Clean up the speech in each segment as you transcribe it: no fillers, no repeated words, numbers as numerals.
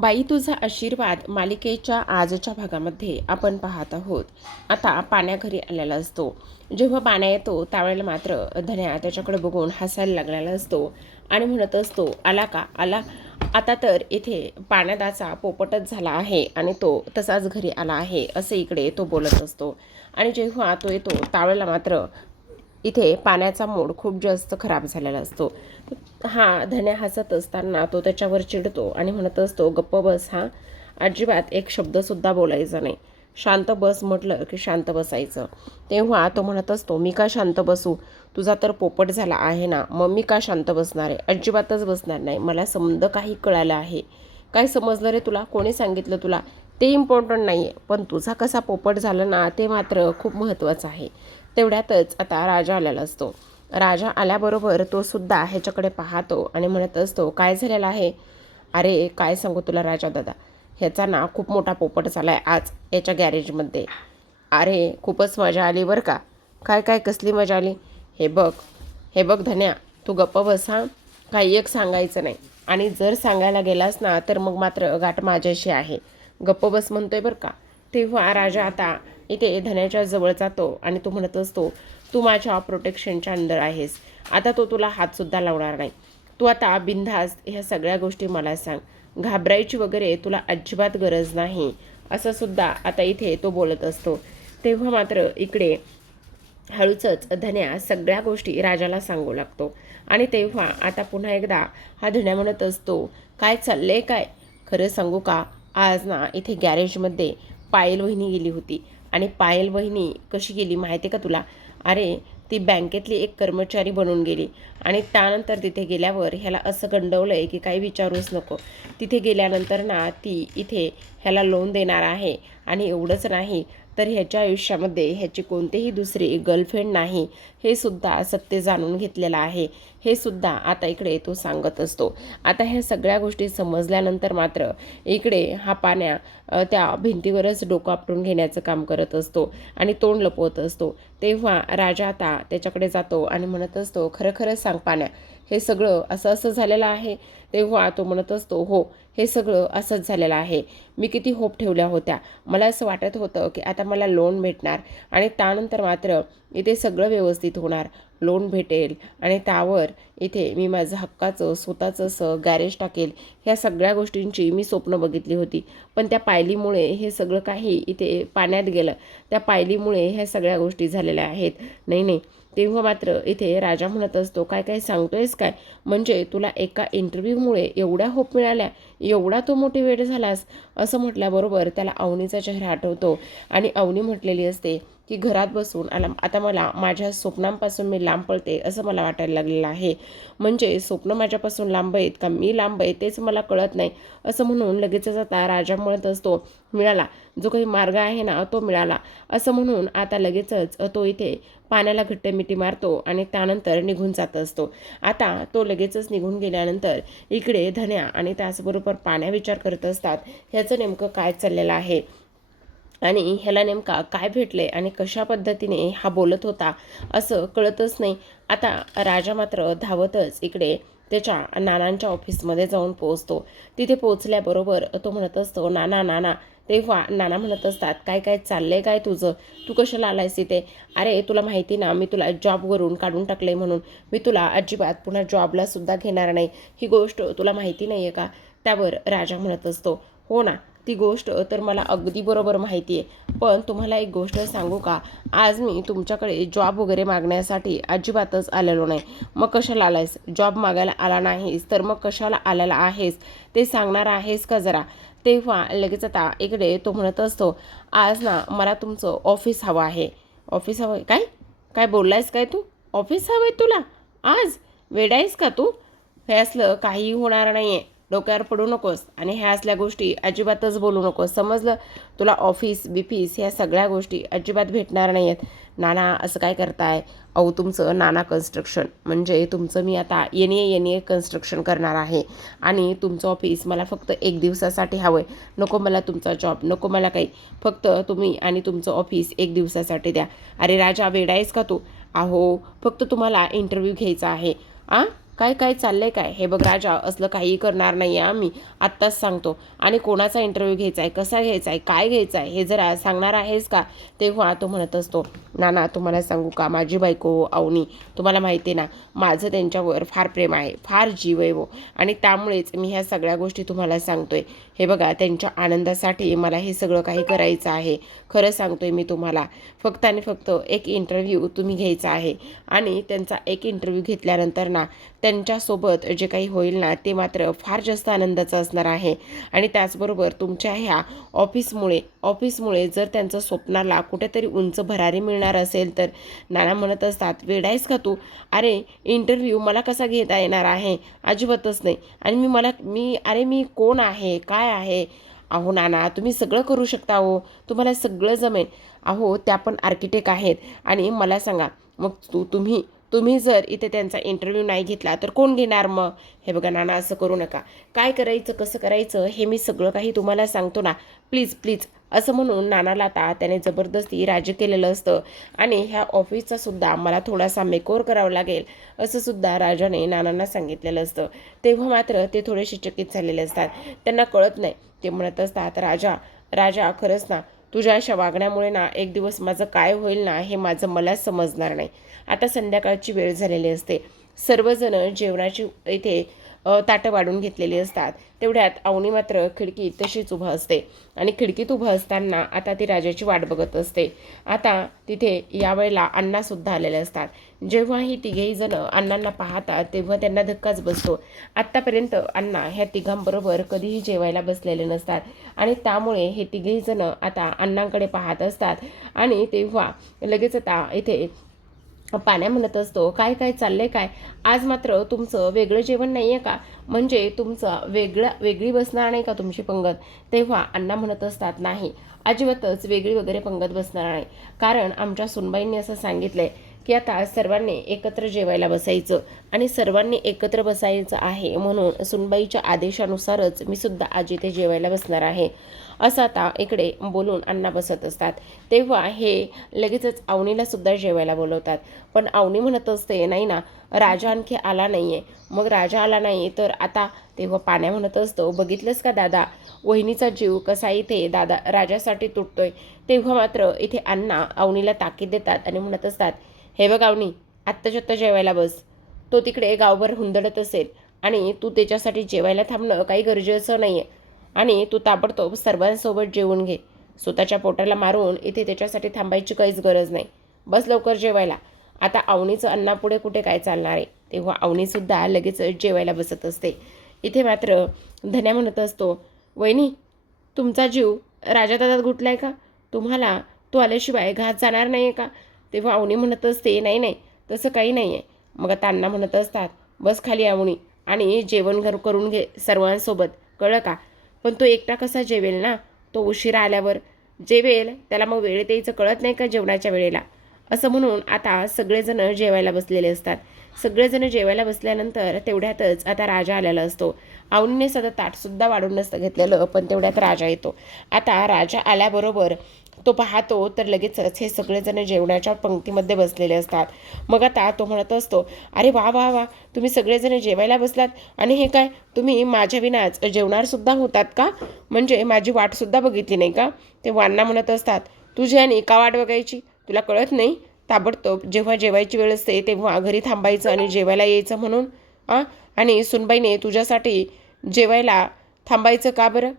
बाई तुझा आशीर्वाद मालिकेच्या आजच्या भागामध्ये आपण पाहत आहोत. आता पाण्या घरी आलेला असतो. जेव्हा पाण्या येतो त्यावेळेला मात्र धन्या त्याच्याकडे बघून हसायला लागलेला असतो आणि म्हणत असतो, आला का आला. आता तर इथे पाण्यादाचा पोपटच झाला आहे आणि तो तसाच घरी आला आहे असे इकडे तो बोलत असतो. आणि जेव्हा तो येतो त्यावेळेला मात्र इथे पाण्याचा मूड खूप जास्त खराब झालेला असतो. हा धन्या हसत असताना तो त्याच्यावर चिडतो आणि म्हणत असतो, गप्प बस हा, अजिबात एक शब्दसुद्धा बोलायचा नाही. शांत बस म्हटलं की शांत बसायचं. तेव्हा तो म्हणत असतो, मी का शांत बसू, तुझा तर पोपट झाला आहे ना, मग मी का शांत बसणार आहे, अजिबातच बसणार नाही. मला समज काही कळालं आहे. काय समजलं रे तुला, कोणी सांगितलं तुला, ते इम्पॉर्टंट नाही आहे, पण तुझा कसा पोपट झाला ना ते मात्र खूप महत्त्वाचं आहे. तेवढ्यातच आता राजा आलेला असतो. राजा आल्याबरोबर तो सुद्धा ह्याच्याकडे पाहतो आणि म्हणत असतो, काय झालेलं आहे. अरे काय सांगू तुला राजा दादा, ह्याचा ना खूप मोठा पोपट झाला आहे आज याच्या गॅरेजमध्ये. अरे खूपच मजा आली बरं का. काय काय कसली मजा आली. हे बघ धन्या, तू गप्प बस हां, काही एक सांगायचं नाही, आणि जर सांगायला गेलास ना तर मग मात्र गाठ माझ्याशी आहे. गप्प बस म्हणतोय बरं का. तेव्हा राजा आता इथे धन्याच्या जवळ जातो आणि तो म्हणत असतो, तू माझ्या प्रोटेक्शनच्या अंडर आहेस. आता तो तुला हातसुद्धा लावणार नाही. तू आता बिनधास्त ह्या सगळ्या गोष्टी मला सांग. घाबरायची वगैरे तुला अजिबात गरज नाही, असं सुद्धा आता इथे तो बोलत असतो. तेव्हा मात्र इकडे हळूचच धन्या सगळ्या गोष्टी राजाला सांगू लागतो. आणि तेव्हा आता पुन्हा एकदा हा धन्या म्हणत असतो, काय चाललंय काय. खरं सांगू का, आज ना इथे गॅरेजमध्ये पायल वहिनी गेली होती. आणि पायल वहिनी कशी गेली माहिती आहे का तुला. अरे ती बँकेतली एक कर्मचारी बनून गेली आणि त्यानंतर तिथे गेल्यावर ह्याला असं गंडवलं आहे की काही विचारूच नको. तिथे गेल्यानंतर ना ती इथे ह्याला लोन देणार आहे. आणि एवढंच नाही तर ह्याच्या आयुष्यामध्ये ह्याची कोणतीही दुसरी गर्लफ्रेंड नाही, हे सुद्धा सत्य जाणून घेतलेलं आहे. हे सुद्धा आता इकडे तो सांगत असतो. आता ह्या सगळ्या गोष्टी समजल्यानंतर मात्र इकडे हा पाण्या त्या भिंतीवरच डोकं आपटून घेण्याचं काम करत असतो आणि तोंड लपवत असतो. तेव्हा राजा आता त्याच्याकडे जातो आणि म्हणत असतो, खरं खरं सांग पाण्या, हे सगळं असं असं झालेलं आहे. तेव्हा तो म्हणत असतो, हो हे सगळं असंच झालेलं आहे. मी किती होप ठेवल्या होत्या. मला असं वाटत होतं की आता मला लोन भेटणार आणि त्यानंतर मात्र इथे सगळं व्यवस्थित होणार. लोन भेटेल आणि त्यावर इथे मी माझं हक्काचं स्वतःचं असं गॅरेज टाकेल. ह्या सगळ्या गोष्टींची मी स्वप्न बघितली होती. पण त्या पायलीमुळे हे सगळं काही इथे पाण्यात गेलं. त्या पायलीमुळे ह्या सगळ्या गोष्टी झालेल्या आहेत. नाही नाही. तेव्हा मात्र इथे राजा म्हणत असतो, काय काय सांगतोयस काय, म्हणजे तुला एका इंटरव्ह्यूमुळे एवढ्या होप मिळाल्या, एवढा तो मोटिवेट झालास. असं म्हटल्याबरोबर त्याला अवनीचा चेहरा आठवतो आणि अवनी म्हटलेली असते की घरात बसून आता मला माझ्या स्वप्नांपासून मी लांब पळते असं मला वाटायला लागलेलं आहे. म्हणजे स्वप्न माझ्यापासून लांब आहेत का मी लांब आहे तेच मला कळत नाही. असं म्हणून लगेचच आता राजा म्हणत असतो, मिळाला जो काही मार्ग आहे ना तो मिळाला. असं म्हणून आता लगेचच तो इथे पाण्याला घट्ट मिठी मारतो आणि त्यानंतर निघून जात असतो. आता तो लगेचच निघून गेल्यानंतर इकडे धन्या आणि त्याचबरोबर पाण्या विचार करत असतात, ह्याचं नेमकं काय चाललेलं आहे आणि ह्याला नेमका काय भेटले आणि कशा पद्धतीने हा बोलत होता असं कळतच नाही. आता राजा मात्र धावतच इकडे त्याच्या नानांच्या ऑफिसमध्ये जाऊन पोहोचतो. तिथे पोहोचल्याबरोबर तो म्हणत असतो, नाना नाना. तेव्हा नाना म्हणत असतात, काय काय चाललंय काय तुझं, तू कशाला आलायस इथे. अरे तुला माहिती ना मी तुला जॉबवरून काढून टाकले म्हणून, मी तुला अजिबात पुन्हा जॉबला सुद्धा घेणार नाही. ही गोष्ट तुला माहिती नाही आहे का. त्यावर राजा म्हणत असतो, हो ना ती गोष्ट तर मला अगदी बरोबर माहिती आहे. पण तुम्हाला एक गोष्ट सांगू का, आज मी तुमच्याकडे जॉब वगैरे मागण्यासाठी अजिबातच आलेलो नाही. मग कशाला आलायस, जॉब मागायला आला नाहीस तर मग कशाला आलेला आहेस ते सांगणार आहेस का जरा. तेव्हा लगेच आता इकडे तो म्हणत असतो, आज ना मला तुमचं ऑफिस हवं आहे. ऑफिस हवं आहे काय, काय बोललायस काय तू, ऑफिस हवं आहे तुला आज, वेडायस का तू. हे असलं काही होणार नाही आहे, डोक्यावर पडू नकोस आणि ह्या असल्या गोष्टी अजिबातच बोलू नकोस, समजलं. तुला ऑफिस बिफिस ह्या सगळ्या गोष्टी अजिबात भेटणार नाही आहेत. नाना असं काय करताय. अहो तुमचं नाना कन्स्ट्रक्शन म्हणजे तुमचं मी आता एन ए कन्स्ट्रक्शन करणार आहे आणि तुमचं ऑफिस मला फक्त 1 दिवसासाठी हवं आहे. नको मला तुमचा जॉब, नको मला काही, फक्त तुम्ही आणि तुमचं ऑफिस 1 दिवसासाठी द्या. अरे राजा वेडा आहेस का तू. अहो फक्त तुम्हाला इंटरव्ह्यू घ्यायचा आहे. काय काय चाललंय काय? हे बघ राजा, असलं काही करणार नाही आहे आम्ही, आत्ताच सांगतो. आणि कोणाचा इंटरव्ह्यू घ्यायचा आहे, कसा घ्यायचा आहे, काय घ्यायचं आहे हे जरा सांगणार आहेस का? तेव्हा तो म्हणत असतो, नाना तुम्हाला सांगू का, माझी बायको अवनी, तुम्हाला माहिती आहे ना माझं त्यांच्यावर फार प्रेम आहे, फार जीव आहे आणि त्यामुळेच मी ह्या सगळ्या गोष्टी तुम्हाला सांगतोय. हे बघा, त्यांच्या आनंदासाठी मला हे सगळं काही करायचं आहे. खरं सांगतोय मी तुम्हाला, फक्त आणि फक्त एक इंटरव्ह्यू तुम्ही घ्यायचा आहे आणि त्यांचा एक इंटरव्ह्यू घेतल्यानंतर ना त्यांच्यासोबत जे काही होईल ना ते मात्र फार जास्त आनंदाचं असणार आहे. आणि त्याचबरोबर तुमच्या ह्या ऑफिसमुळे जर त्यांचं स्वप्नाला कुठेतरी उंच भरारी मिळणार असेल तर. नाना म्हणत असतात, वेडा आहेस का तू? अरे इंटरव्ह्यू मला कसा घेता येणार आहे? अजिबातच नाही. आणि मी कोण आहे, काय आहे? अहो नाना, तुम्ही सगळं करू शकता हो, तुम्हाला सगळं जमेल. अहो त्या पण आर्किटेक्ट आहेत. आणि मला सांगा, मग तुम्ही जर इथे त्यांचा इंटरव्ह्यू नाही घेतला तर कोण घेणार मग? हे बघा नाना, असं करू नका. काय करायचं, कसं करायचं हे मी सगळं काही तुम्हाला सांगतो ना, प्लीज प्लीज, असं म्हणून नानाला आता त्याने जबरदस्ती राजी केलेलं असतं. आणि ह्या ऑफिसचा सुद्धा मला थोडासा मेकओव्हर करावा लागेल असं सुद्धा राजाने नानांना सांगितलेलं असतं. तेव्हा मात्र ते थोडेसे चकित झालेले असतात. त्यांना कळत नाही. ते म्हणत असतात, राजा खरंच ना, तुझ्या अशा वागण्यामुळे ना एक दिवस माझं काय होईल ना हे मलाच समजणार नाही. आता संध्याकाळची वेळ झालेली असते. सर्वजण जेवणाची इथे ताटं वाढून घेतलेली असतात. तेवढ्यात अवनी मात्र खिडकीत तशीच उभं असते. आणि खिडकीत उभं असताना आता ती राजाची वाट बघत असते. आता तिथे यावेळेला अण्णासुद्धा आलेले असतात. जेव्हा ही तिघेही जण अण्णांना पाहतात तेव्हा त्यांना धक्काच बसतो. आत्तापर्यंत अण्णा ह्या तिघांबरोबर कधीही जेवायला बसलेले नसतात. आणि त्यामुळे हे तिघेही जण आता अण्णांकडे पाहत असतात. आणि तेव्हा लगेच आता इथे पाण्या म्हणत असतो, काय काय चाललंय काय? आज मात्र तुमचं वेगळं जेवण नाही आहे का? म्हणजे तुमचं वेगळी बसणार नाही का तुमची पंगत? तेव्हा अण्णा म्हणत असतात, नाही, अजिबातच वेगळी वगैरे पंगत बसणार नाही. कारण आमच्या सुनबाईंनी असं सांगितलंय की आता सर्वांनी एकत्र जेवायला बसायचं आणि सर्वांनी एकत्र बसायचं आहे, म्हणून सुनबाईच्या आदेशानुसारच मी सुद्धा आज इथे जेवायला बसणार आहे, असं आता इकडे बोलून अण्णा बसत असतात. तेव्हा हे लगेचच अवनीला सुद्धा जेवायला बोलवतात. पण अवनी म्हणत असते, नाही ना, राजा आणखी आला नाहीये. मग राजा आला नाही तर आता? तेव्हा पाण्या म्हणत असतो, बघितलंस का दादा, वहिनीचा जीव कसा इथे दादा राजासाठी तुटतोय. तेव्हा मात्र इथे अण्णा अवनीला ताकीद देतात आणि म्हणत असतात, हे बघ अवनी, आत्ताच्या आत्ता जेवायला बस. तो तिकडे गावभर हुंदडत असेल आणि तू त्याच्यासाठी जेवायला थांबणं काही गरजेचं नाही आहे. आणि तू ताबडतोब सर्वांसोबत जेवून घे. स्वतःच्या पोटाला मारून इथे त्याच्यासाठी थांबायची काहीच गरज नाही. बस लवकर जेवायला. आता अवनीचं अन्नापुढे कुठे काय चालणार आहे? तेव्हा अवनीसुद्धा लगेच जेवायला बसत असते. इथे मात्र धन्या म्हणत असतो, वहिनी, तुमचा जीव राजादादात घुटलाय का? तुम्हाला तो आल्याशिवाय घात जाणार नाही आहे का? तेव्हा अवनी म्हणत असते, नाही नाही, तसं काही नाही आहे. मग आता अण्णा म्हणत असतात, बस खाली अवनी आणि जेवण करून घे सर्वांसोबत, कळलं का? पण तो एकटा कसा जेवेल ना? तो उशिरा आल्यावर जेवेल, त्याला मग वेळेत यायचं कळत नाही का जेवणाच्या वेळेला? असं म्हणून आता सगळेजण जेवायला बसलेले असतात. सगळेजण जेवायला बसल्यानंतर तेवढ्यातच आता राजा आलेला असतो. अवनीने सध्या ताटसुद्धा वाढून नसतं घेतलेलं, पण तेवढ्यात राजा येतो. आता राजा आल्याबरोबर तो पाहतो तर लगेचच हे सगळेजण जेवणाच्या पंक्तीमध्ये बसलेले असतात. मग आता तो म्हणत असतो, अरे वा वा वा, तुम्ही सगळेजण जेवायला बसलात आणि हे काय, तुम्ही माझ्या विनाच जेवणारसुद्धा होतात का? म्हणजे माझी वाटसुद्धा बघितली नाही का? ते अण्णा म्हणत असतात, तुझी आणि का वाट बघायची? तुला कळत नाही? ताबडतोब जेव्हा जेवायची वेळ असते तेव्हा घरी थांबायचं आणि जेवायला यायचं म्हणून. आणि सुनबाईने तुझ्यासाठी जेवायला थांबायचं का बरं?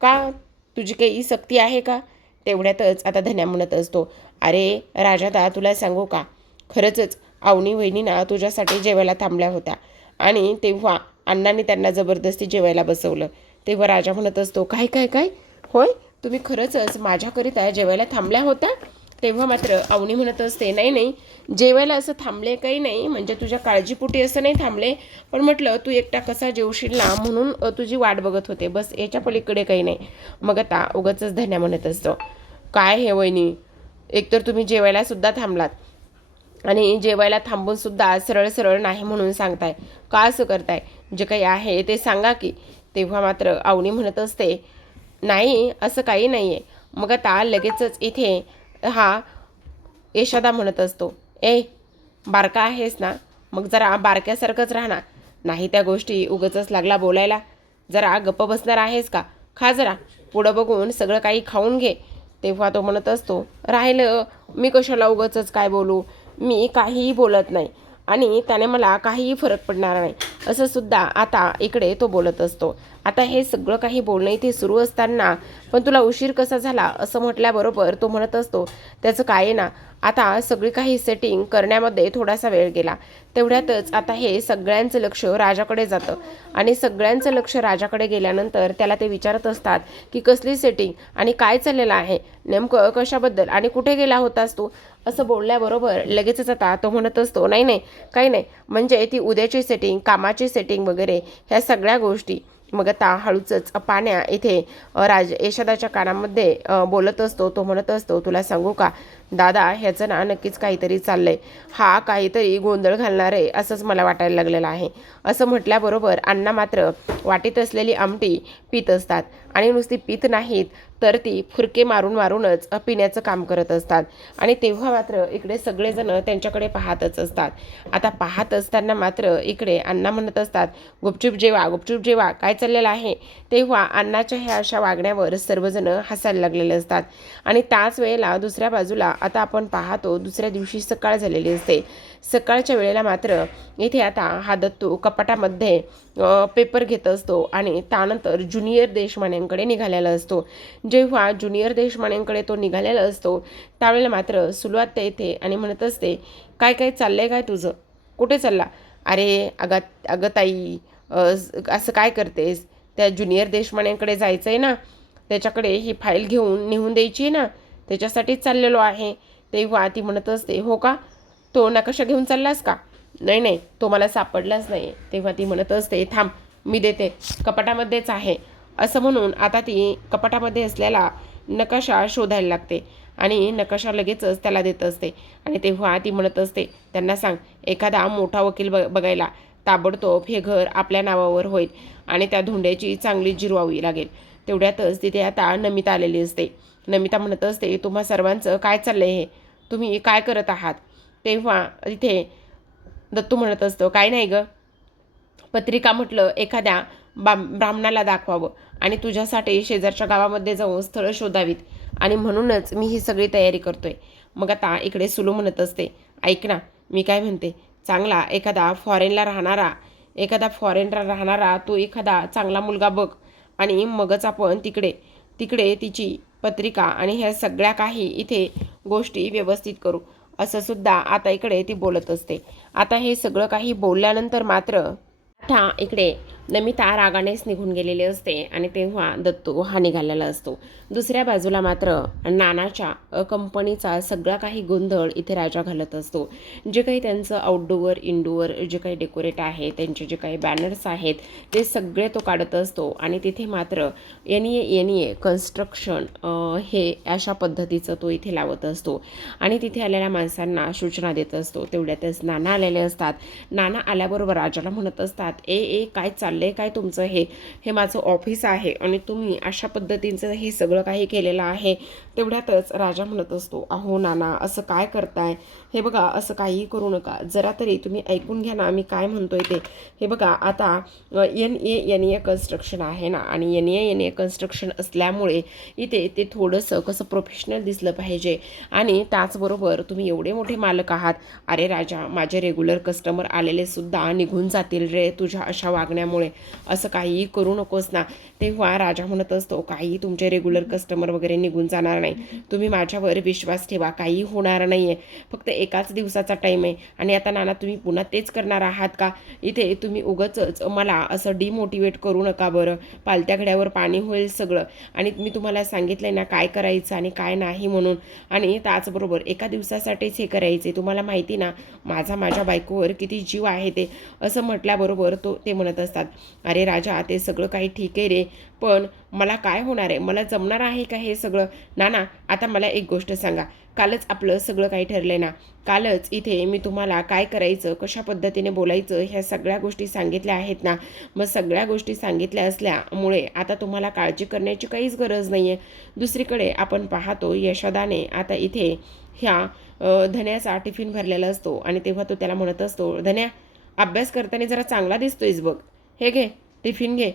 का? तुझी काही सक्ती आहे का? तेवढ्यातच आता धन्या म्हणत असतो, अरे राजादा, तुला सांगू का, खरंच अवनी वहिनीना तुझ्यासाठी जेवायला थांबल्या होत्या आणि तेव्हा अण्णांनी त्यांना जबरदस्ती जेवायला बसवलं. तेव्हा राजा म्हणत असतो, काय काय काय, होय, तुम्ही खरंच माझ्याकरिता जेवायला थांबल्या होत्या? तेव्हा मात्र अवनी म्हणत असते, नाही नाही, जेवायला असं थांबले काही नाही, म्हणजे तुझ्या काळजीपोटी असं नाही थांबले, पण म्हटलं तू एकटा कसा जेवशील ना म्हणून तुझी वाट बघत होते, बस याच्या पलीकडे काही नाही. मग आता उगाचच धन्या म्हणत असतो, काय हे वहिनी, एकतर तुम्ही जेवायला सुद्धा थांबलात आणि जेवायला थांबून सुद्धा सरळ सरळ नाही म्हणून सांगताय, का असं करताय? जे काही आहे ते सांगा की. तेव्हा मात्र अवनी म्हणत असते, नाही, असं काही नाही आहे. मग आता लगेचच इथे हा यशोदा म्हणत असतो, ए बारका आहेस ना, मग जरा बारक्यासारखंच राहणार. नाही त्या गोष्टी उगाचच लागला बोलायला. जरा गप्प बसणार आहेस का? खा जरा, पुढं बघून सगळं काही खाऊन घे. तेव्हा तो म्हणत असतो, राहिलं मी कशाला उगाचच काय बोलू, मी काहीही बोलत नाही आणि त्याने मला काहीही फरक पडणार नाही, असं सुद्धा आता इकडे तो बोलत असतो. आता हे सगळं काही बोलणं इथे सुरू असताना पण तुला उशीर कसा झाला असं म्हटल्याबरोबर तो म्हणत असतो, त्याचं काय आहे ना, आता सगळी काही सेटिंग करण्यामध्ये थोडासा वेळ गेला. तेवढ्यातच आता हे सगळ्यांचं लक्ष राजाकडे जातं आणि सगळ्यांचं लक्ष राजाकडे गेल्यानंतर त्याला ते विचारत असतात की कसली सेटिंग आणि काय चाललेलं आहे नेमकं, कशाबद्दल आणि कुठे गेला होतास तू, असं बोलल्याबरोबर लगेचच आता तो म्हणत असतो, नाही नाही काही नाही, म्हणजे ती उद्याची सेटिंग, कामाची सेटिंग वगैरे ह्या सगळ्या गोष्टी. मग आता हळूच पाण्या इथे यशोदाच्या कानामध्ये बोलत असतो. तो म्हणत असतो, तुला सांगू का दादा, ह्याचं ना नक्कीच काहीतरी चाललंय, हा काहीतरी गोंधळ घालणार आहे असंच मला वाटायला लागलेलं आहे. असं म्हटल्याबरोबर अण्णा मात्र वाटीत असलेली आमटी पीत असतात आणि नुसती पीत नाहीत तर ती फुरके मारून मारूनच पिण्याचं काम करत असतात. आणि तेव्हा मात्र इकडे सगळेजण त्यांच्याकडे पाहतच असतात. आता पाहत असताना मात्र इकडे अण्णा म्हणत असतात, गुपचूप जेवा, गुपचूप जेवा, काय चाललेलं आहे. तेव्हा अण्णाच्या ह्या अशा वागण्यावर सर्वजण हसायला लागलेले असतात. आणि त्याच वेळेला दुसऱ्या बाजूला आता आपण पाहतो, दुसऱ्या दिवशी सकाळ झालेली असते. सकाळच्या वेळेला मात्र इथे आता हा दत्तू कपाटामध्ये पेपर घेत असतो आणि त्यानंतर ज्युनियर देशमान्यांकडे निघालेला असतो. जेव्हा ज्युनियर देशमान्यांकडे तो निघालेला असतो त्यावेळेला मात्र सुरुवात येते आणि म्हणत असते, काय काय चाललंय काय तुझं, कुठे चालला. अरे अगं ताई, असं काय करतेस, त्या ज्युनियर देशमान्यांकडे जायचं आहे ना, त्याच्याकडे ही फाईल घेऊन निघून द्यायची आहे ना, त्याच्यासाठीच चाललेलो आहे. तेव्हा ती म्हणत असते, हो का, तो नकाशा घेऊन चाललास का. नाही नाही, तो मला सापडलाच नाही. तेव्हा ती म्हणत असते, थांब मी देते, कपाटामध्येच आहे. असं म्हणून आता ती कपाटामध्ये असलेला नकाशा शोधायला लागते आणि नकाशा लगेचच त्याला देत असते. आणि तेव्हा ती म्हणत असते, त्यांना सांग एखादा मोठा वकील बघायला, ताबडतोब हे घर आपल्या नावावर होईल आणि त्या धोंड्याची चांगली जिरवावी लागेल. तेवढ्यातच तिथे आता नमिता आलेली असते. नमिता म्हणत असते, तुम्हा सर्वांचं काय चाललंय, हे तुम्ही काय करत आहात. तेव्हा इथे दत्तू म्हणत असतो, काय नाही ग, पत्रिका म्हटलं एखाद्या ब्राह्मणाला दाखवावं आणि तुझ्यासाठी शेजारच्या गावामध्ये जाऊन स्थळं शोधावीत आणि म्हणूनच मी ही सगळी तयारी करतोय. मग आता इकडे सुलू म्हणत असते, ऐक ना मी काय म्हणते, चांगला एखादा फॉरेनला राहणारा तो एखादा चांगला मुलगा बघ आणि मगच आपण तिकडे तिकडे तिची पत्रिका आणि ह्या सगळ्या काही इथे गोष्टी व्यवस्थित करू, असं सुद्धा आता इकडे ती बोलत असते. आता हे सगळं काही बोलल्यानंतर मात्र आता इकडे नमिता रागानेच निघून गेलेली असते आणि तेव्हा दत्तू हा निघालेला असतो. दुसऱ्या बाजूला मात्र नानाच्या कंपनीचा सगळा काही गोंधळ इथे राजा घालत असतो. जे काही त्यांचं आउटडोअर इनडोअर जे काही डेकोरेट आहे, त्यांचे जे काही बॅनर्स आहेत ते सगळे तो काढत असतो आणि तिथे मात्र एन कन्स्ट्रक्शन हे अशा पद्धतीचं तो इथे लावत असतो आणि तिथे आलेल्या माणसांना सूचना देत असतो. तेवढ्यातच नाना आलेले असतात. नाना आल्याबरोबर राजाला म्हणत असतात, ए काय चाललंय काय तुमचं, हे माझं ऑफिस आहे आणि तुम्ही अशा पद्धतीचं हे सगळं काही केलेलं आहे. तेवढ्यातच राजा म्हणत असतो, अहो नाना असं काय करताय, हे बघा असं काहीही करू नका, जरा तरी तुम्ही ऐकून घ्या ना मी काय म्हणतोय ते. हे बघा आता एन ए कन्स्ट्रक्शन आहे ना आणि एन ए कन्स्ट्रक्शन असल्यामुळे इथे ते थोडंसं कसं प्रोफेशनल दिसलं पाहिजे आणि त्याचबरोबर तुम्ही एवढे मोठे मालक आहात. अरे राजा, माझे रेग्युलर कस्टमर आलेले सुद्धा निघून जातील रे तुझ्या अशा वागण्यामुळे, असं काहीही करू नकोस ना. तेव्हा राजा म्हणत असतो, काही तुमचे रेग्युलर कस्टमर वगैरे निघून जाणार नाही, तुम्ही माझ्यावर विश्वास ठेवा, काही होणार नाही आहे, फक्त एकाच दिवसाचा टाईम आहे. आणि आता नाना तुम्ही पुन्हा तेच करणार आहात का, इथे तुम्ही उगाचच मला असं डिमोटिवेट करू नका बरं, पालत्या घड्यावर पाणी होईल सगळं. आणि मी तुम्हाला सांगितलंय ना काय करायचं आणि काय नाही म्हणून, आणि त्याचबरोबर एका दिवसासाठीच हे करायचे, तुम्हाला माहिती ना माझ्या बायकोवर किती जीव आहे ते. असं म्हटल्याबरोबर ते म्हणत असतात, अरे राजा ते सगळं काही ठीक आहे रे, पण मला काय होणार आहे, मला जमणार आहे का हे सगळं. नाना आता मला एक गोष्ट सांगा, कालच आपलं सगळं काही ठरलंय ना, कालच इथे मी तुम्हाला काय करायचं, कशा पद्धतीने बोलायचं ह्या सगळ्या गोष्टी सांगितल्या आहेत ना, मग सगळ्या गोष्टी सांगितल्या असल्यामुळे आता तुम्हाला काळजी करण्याची काहीच गरज नाही आहे. दुसरीकडे आपण पाहतो यशोदाने आता इथे ह्या धन्याचा टिफिन भरलेला असतो आणि तेव्हा तो त्याला म्हणत असतो, धन्या अभ्यास करताना जरा चांगला दिसतोयस बघ, हे घे टिफिन घे.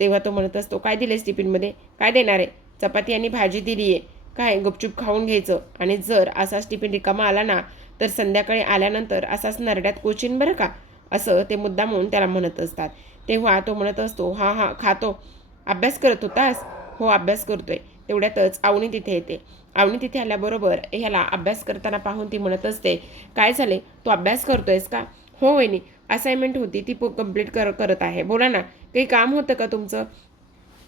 तेव्हा तो म्हणत असतो, काय दिलेस टिफिनमध्ये, काय देणार आहे? चपाती आणि भाजी दिली आहे, काय गुपचूप खाऊन घ्यायचं, आणि जर असाच टिफिन रिकामा आला ना तर संध्याकाळी आल्यानंतर असाच नरड्यात कोचीन बरं का, असं ते मुद्दामून त्याला म्हणत असतात. तेव्हा तो म्हणत असतो, हां हां खातो. अभ्यास करत होतास? हो अभ्यास करतोय. तेवढ्यातच अवनी तिथे येते. अवनी तिथे आल्याबरोबर ह्याला अभ्यास करताना पाहून ती म्हणत असते, काय झाले, तू अभ्यास करतोयस का? हो वहिनी, असाइनमेंट होती ती कंप्लीट करत आहे. बोला ना, काही काम होतं का तुमचं?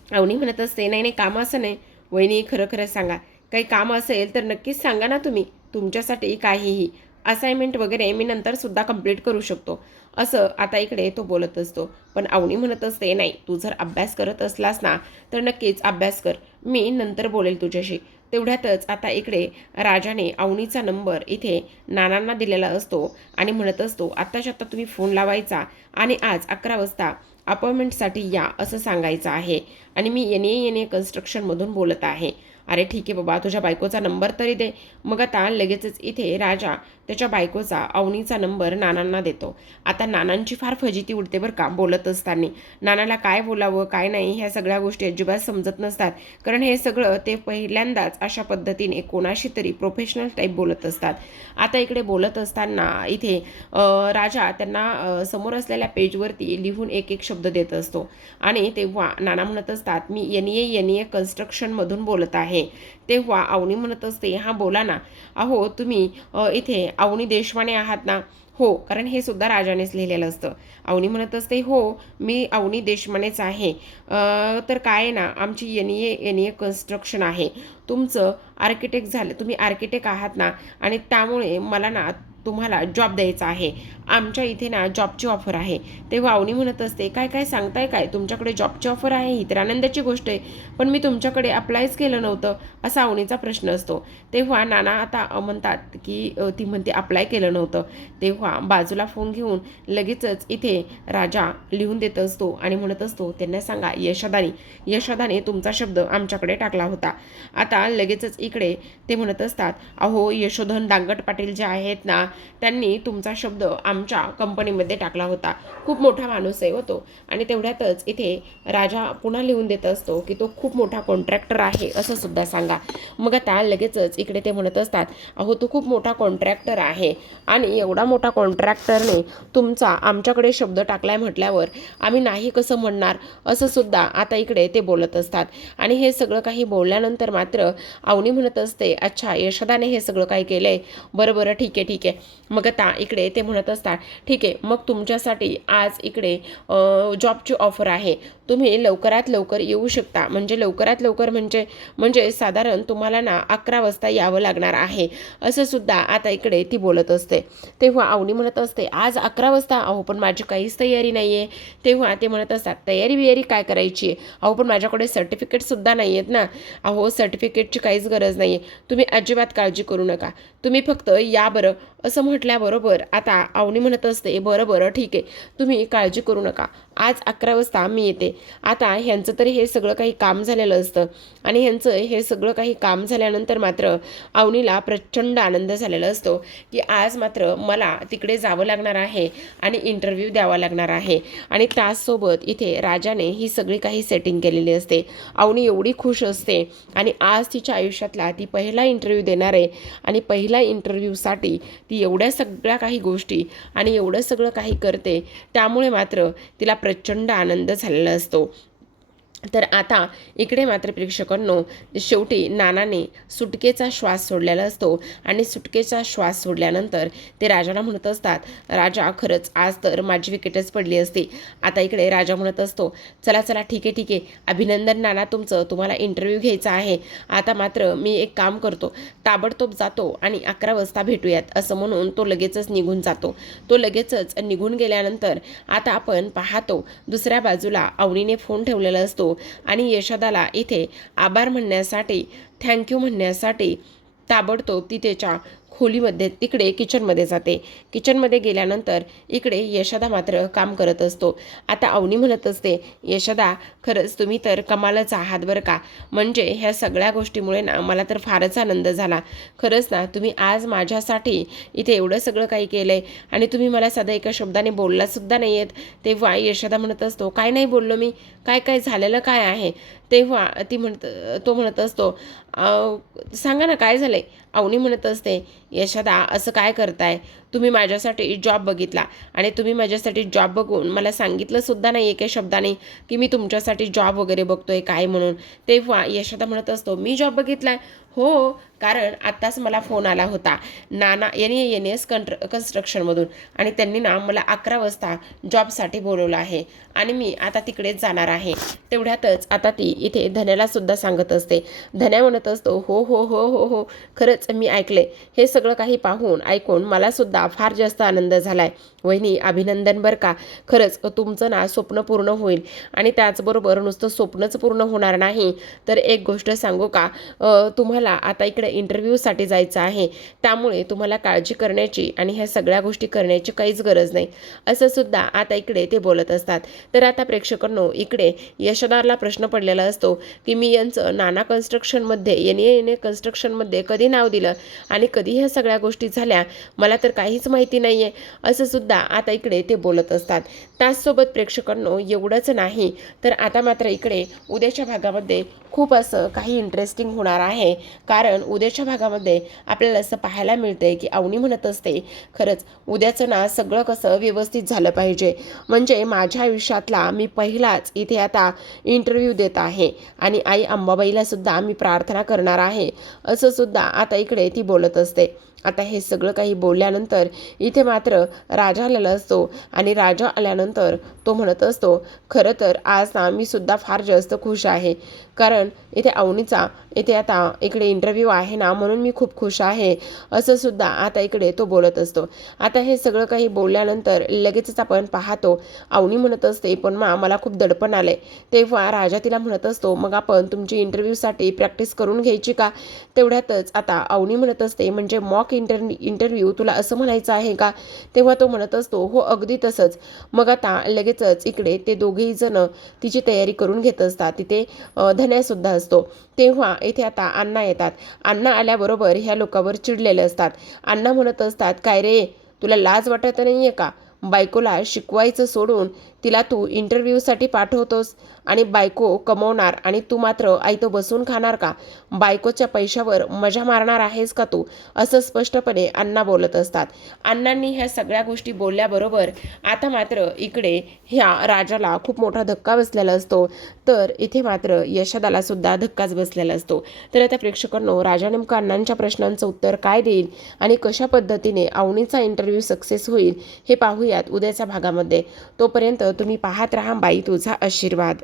अवनी म्हणत असते, नाही नाही काम असं नाही. वहिनी खरं खरं सांगा, काही काम असेल तर नक्कीच सांगा ना तुम्ही, तुमच्यासाठी काहीही. असाइनमेंट वगैरे मी नंतर सुद्धा कंप्लीट करू शकतो, असं आता इकडे तो बोलत असतो. पण अवनी म्हणत असते, नाही तू जर अभ्यास करत असलास ना तर नक्कीच अभ्यास कर, मी नंतर बोलेल तुझ्याशी. तेवढ्यातच आता इकडे राजाने अवनीचा नंबर इथे नानांना दिलेला असतो आणि म्हणत असतो, आत्ताच्या आत्ता तुम्ही फोन लावायचा आणि आज 11 वाजता अपॉइंटमेंटसाठी या असं सांगायचं आहे. आणि मी येणे कन्स्ट्रक्शनमधून बोलत आहे. अरे ठीक आहे बाबा, तुझ्या बायकोचा नंबर तरी दे. मग आता लगेचच इथे राजा त्याच्या बायकोचा अवनीचा नंबर नानांना देतो. आता नानांची फार फजिती उडते बरं का बोलत असताना. नानाला काय बोलावं काय नाही ह्या सगळ्या गोष्टी अजिबात समजत नसतात, कारण हे सगळं ते पहिल्यांदाच अशा पद्धतीने कोणाशी तरी प्रोफेशनल टाईप बोलत असतात. आता इकडे बोलत असताना इथे राजा त्यांना समोर असलेल्या पेजवरती लिहून एक एक शब्द देत असतो. आणि तेव्हा नाना म्हणत असतात, मी एन ए कन्स्ट्रक्शनमधून बोलत आहे. तेव्हा अवनी म्हणत असते, हां बोला ना. अहो तुम्ही इथे अवनी देशवाने आहात ना? हो, कारण हे सुद्धा राजानेच लिहिलेलं असतं. अवनी म्हणत असते, हो मी अवनी देशमानेच आहे. तर काय आहे ना, आमची एन ए कन्स्ट्रक्शन आहे. तुमचं आर्किटेक्ट झालं, तुम्ही आर्किटेक्ट आहात ना, आणि त्यामुळे मला ना तुम्हाला जॉब द्यायचा आहे. आमच्या इथे ना जॉबची ऑफर आहे. तेव्हा अवनी म्हणत असते, काय काय सांगताय काय, तुमच्याकडे जॉबची ऑफर आहे, ही तर आनंदाची गोष्ट आहे. पण मी तुमच्याकडे अप्लायच केलं नव्हतं, असा अवनीचा प्रश्न असतो. तेव्हा नाना आता म्हणतात की ती म्हणते अप्लाय केलं नव्हतं. तेव्हा बाजूला फोन घेऊन लगेचच इथे राजा लिहून देत असतो आणि म्हणत असतो, त्यांना सांगा यशोदाने तुमचा शब्द आमच्याकडे टाकला होता. आता लगेचच इकडे ते म्हणत असतात, अहो यशोधन दांगट पाटील जे आहेत ना, त्यांनी तुमचा शब्द आमच्या कंपनीमध्ये टाकला होता. खूप मोठा माणूस आहे होतो. आणि तेवढ्यातच इथे राजा पुन्हा लिहून देत असतो की तो खूप मोठा कॉन्ट्रॅक्टर आहे असं सुद्धा सांगा. मग आता लगेचच इकडे ते म्हणत असतात, अहो तो खूप मोठा कॉन्ट्रॅक्टर आहे आणि एवढा मोठा कॉन्ट्रॅक्टरने तुमचा आमच्याकडे शब्द टाकलाय म्हटल्यावर आम्ही नाही कसं म्हणणार, असं सुद्धा आता इकडे ते बोलत असतात. आणि हे सगळं काही बोलल्यानंतर मात्र अवनी म्हणत असते, अच्छा यशोदाने हे सगळं काही केलंय, बरं ठीक आहे. मग आता इकडे ते म्हणत असतात, ठीक आहे मग तुमच्यासाठी आज इकडे जॉबची ऑफर आहे. तुम्ही लवकरात लवकर येऊ शकता, म्हणजे लवकरात लवकर म्हणजे साधारण तुम्हाला ना 11 वाजता यावं लागणार आहे, असं सुद्धा आता इकडे ती बोलत असते. तेव्हा अवनी म्हणत असते, आज 11 वाजता? अहो पण माझी काहीच तयारी नाही आहे. तेव्हा ते म्हणत असतात, तयारी बियारी काय करायची आहे? अहो पण माझ्याकडे सर्टिफिकेटसुद्धा नाही आहेत ना. अहो सर्टिफिकेटची काहीच गरज नाही आहे, तुम्ही अजिबात काळजी करू नका, तुम्ही फक्त या बरं, असं म्हटल्याबरोबर आता अवनी म्हणत असते, बरं ठीक आहे, तुम्ही काळजी करू नका, आज 11 वाजता मी येते. आता ह्यांचं तरी हे सगळं काही काम झालेलं असतं आणि ह्यांचं हे सगळं काही काम झाल्यानंतर मात्र अवनीला प्रचंड आनंद झालेला असतो की आज मात्र मला तिकडे जावं लागणार आहे आणि इंटरव्ह्यू द्यावा लागणार आहे. आणि त्याचसोबत इथे राजाने ही सगळी काही सेटिंग केलेली असते. अवनी एवढी खुश असते आणि आज तिच्या आयुष्यातला ती पहिला इंटरव्ह्यू देणार आहे आणि पहिला इंटरव्ह्यूसाठी ती एवढ्या सगळ्या काही गोष्टी आणि एवढं सगळं काही करते, त्यामुळे मात्र तिला प्रचंड आनंद झालेला असतो. तर आता इकडे मात्र प्रेक्षकांनो, शेवटी नानाने सुटकेचा श्वास सोडलेला असतो आणि सुटकेचा श्वास सोडल्यानंतर ते राजाला म्हणत असतात, राजा खरंच आज तर माझी विकेटच पडली असती. आता इकडे राजा म्हणत असतो, चला ठीक आहे, अभिनंदन नाना तुमचं, तुम्हाला इंटरव्ह्यू घ्यायचा आहे. आता मात्र मी एक काम करतो, ताबडतोब जातो आणि 11 वाजता भेटूयात, असं म्हणून तो लगेचच निघून जातो. तो लगेचच निघून गेल्यानंतर आता आपण पाहतो दुसऱ्या बाजूला अवनीने फोन ठेवलेला असतो आणि यशोदाला इथे आभार म्हणण्यासाठी, थँक्यू म्हणण्यासाठी ताबडतोब ती त्याच्या खोलीमध्ये तिकडे किचनमध्ये जाते. किचनमध्ये गेल्यानंतर इकडे यशोदा मात्र काम करत असतो. आता अवनी म्हणत असते, यशोदा खरंच तुम्ही तर कमालच आहात बरं का. म्हणजे ह्या सगळ्या गोष्टीमुळे ना मला तर फारच आनंद झाला. खरंच ना तुम्ही आज माझ्यासाठी इथे एवढं सगळं काही केलं आहे आणि तुम्ही मला साधा एका शब्दाने बोललासुद्धा नाही आहेत. तेव्हा यशोदा म्हणत असतो, काय नाही बोललो मी, काय काय झालेलं काय आहे. तेव्हा तो म्हणत असतो, सांगा ना काय झालंय. अवनी म्हणत असते, यशोदा असं काय करताय, तुम्ही माझ्यासाठी जॉब बघितला आणि तुम्ही माझ्यासाठी जॉब बघून मला सांगितलं सुद्धा नाही एका शब्दाने की मी तुमच्यासाठी जॉब वगैरे बघतोय काय म्हणून. तेव्हा यशोदा म्हणत असतो, मी जॉब बघितलाय. हो, कारण आत्ताच मला फोन आला होता NS कन्स्ट्रक्शनमधून आणि त्यांनी ना मला 11 वाजता जॉबसाठी बोलवलं आहे आणि मी आता तिकडेच जाणार आहे. तेवढ्यातच आता ती इथे धन्याला सुद्धा सांगत असते. धन्या म्हणत असतो, हो हो हो हो हो, खरंच मी ऐकले. हे सगळं काही ऐकून मला सुद्धा फार जास्त आनंद झालाय. वहिनी अभिनंदन बरं का. खरंच तुमचं ना स्वप्न पूर्ण होईल आणि त्याचबरोबर नुसतं स्वप्नच पूर्ण होणार नाही तर एक गोष्ट सांगू का, तुम्हाला आता इकडे इंटरव्ह्यूसाठी जायचं आहे. त्यामुळे तुम्हाला काळजी करण्याची आणि ह्या सगळ्या गोष्टी करण्याची काहीच गरज नाही, असं सुद्धा आता इकडे ते बोलत असतात. तर आता प्रेक्षकांनो इकडे यशोदाला प्रश्न पडलेला असतो की मी यांचं नाना कन्स्ट्रक्शनमध्ये NA कन्स्ट्रक्शनमध्ये कधी नाव दिलं आणि कधी ह्या सगळ्या गोष्टी झाल्या मला तर काहीच माहिती नाही आहे, असं सुद्धा आता इकडे ते बोलत असतात. त्याचसोबत प्रेक्षकांनो एवढंच नाही तर आता मात्र इकडे उद्याच्या भागामध्ये खूप असं काही इंटरेस्टिंग होणार आहे. कारण उद्याच्या भागामध्ये आपल्याला असं पाहायला मिळतंय की अवनी म्हणत असते, खरंच उद्याचं ना सगळं कसं व्यवस्थित झालं पाहिजे. म्हणजे माझ्या आयुष्यातला मी पहिलाच इथे आता इंटरव्ह्यू देत आहे आणि आई अंबाबाईला सुद्धा मी प्रार्थना करणार आहे, असं सुद्धा आता इकडे ती बोलत असते. आता हे सगळं काही बोलल्यानंतर इथे मात्र राजा आलेला असतो आणि राजा आल्यानंतर तो म्हणत असतो, खरं तर आज ना मी सुद्धा फार जास्त खुश आहे. कारण इथे अवनीचा इथे आता इकडे इंटरव्ह्यू आहे ना म्हणून मी खूप खुश आहे, असं सुद्धा आता इकडे तो बोलत असतो. आता हे सगळं काही बोलल्यानंतर लगेचच आपण पाहतो अवनी म्हणत असते, पण मला खूप दडपण आलंय. तेव्हा राजा तिला म्हणत असतो, मग आपण तुमची इंटरव्ह्यूसाठी प्रॅक्टिस करून घ्यायची का. तेवढ्यातच आता अवनी म्हणत असते, म्हणजे मॉक इंटरव्ह्यू तुला असं म्हणायचं आहे का. तेव्हा तो म्हणत असतो, हो अगदी तसंच. मग आता लगेचच इकडे ते दोघेही जण तिची तयारी करून घेत असतात. तिथे धन्यासुद्धा असतो. तेव्हा इथे आता अण्णा येतात. अण्णा आल्याबरोबर ह्या लोकांवर चिडलेले असतात. अण्णा म्हणत असतात, काय रे तुला लाज वाटत नाही आहे का, बायकोला शिकवायचं सोडून तिला तू इंटरव्ह्यूसाठी पाठवतोस आणि बायको कमवणार आणि तू मात्र आयतं बसून खाणार का, बायकोच्या पैशावर मजा मारणार आहेस का तू, असं स्पष्टपणे अण्णा बोलत असतात. अण्णांनी ह्या सगळ्या गोष्टी बोलल्याबरोबर आता मात्र इकडे ह्या राजाला खूप मोठा धक्का बसलेला असतो. तर इथे मात्र यशोदाला सुद्धा धक्काच बसलेला असतो. तर आता प्रेक्षकांनो राजा नेमका अण्णांच्या प्रश्नांचं उत्तर काय देईल आणि कशा पद्धतीने अवनीचा इंटरव्ह्यू सक्सेस होईल हे पाहूयात उद्याच्या भागामध्ये. तोपर्यंत तुम्ही पाहत राहा बाई तुझा आशीर्वाद.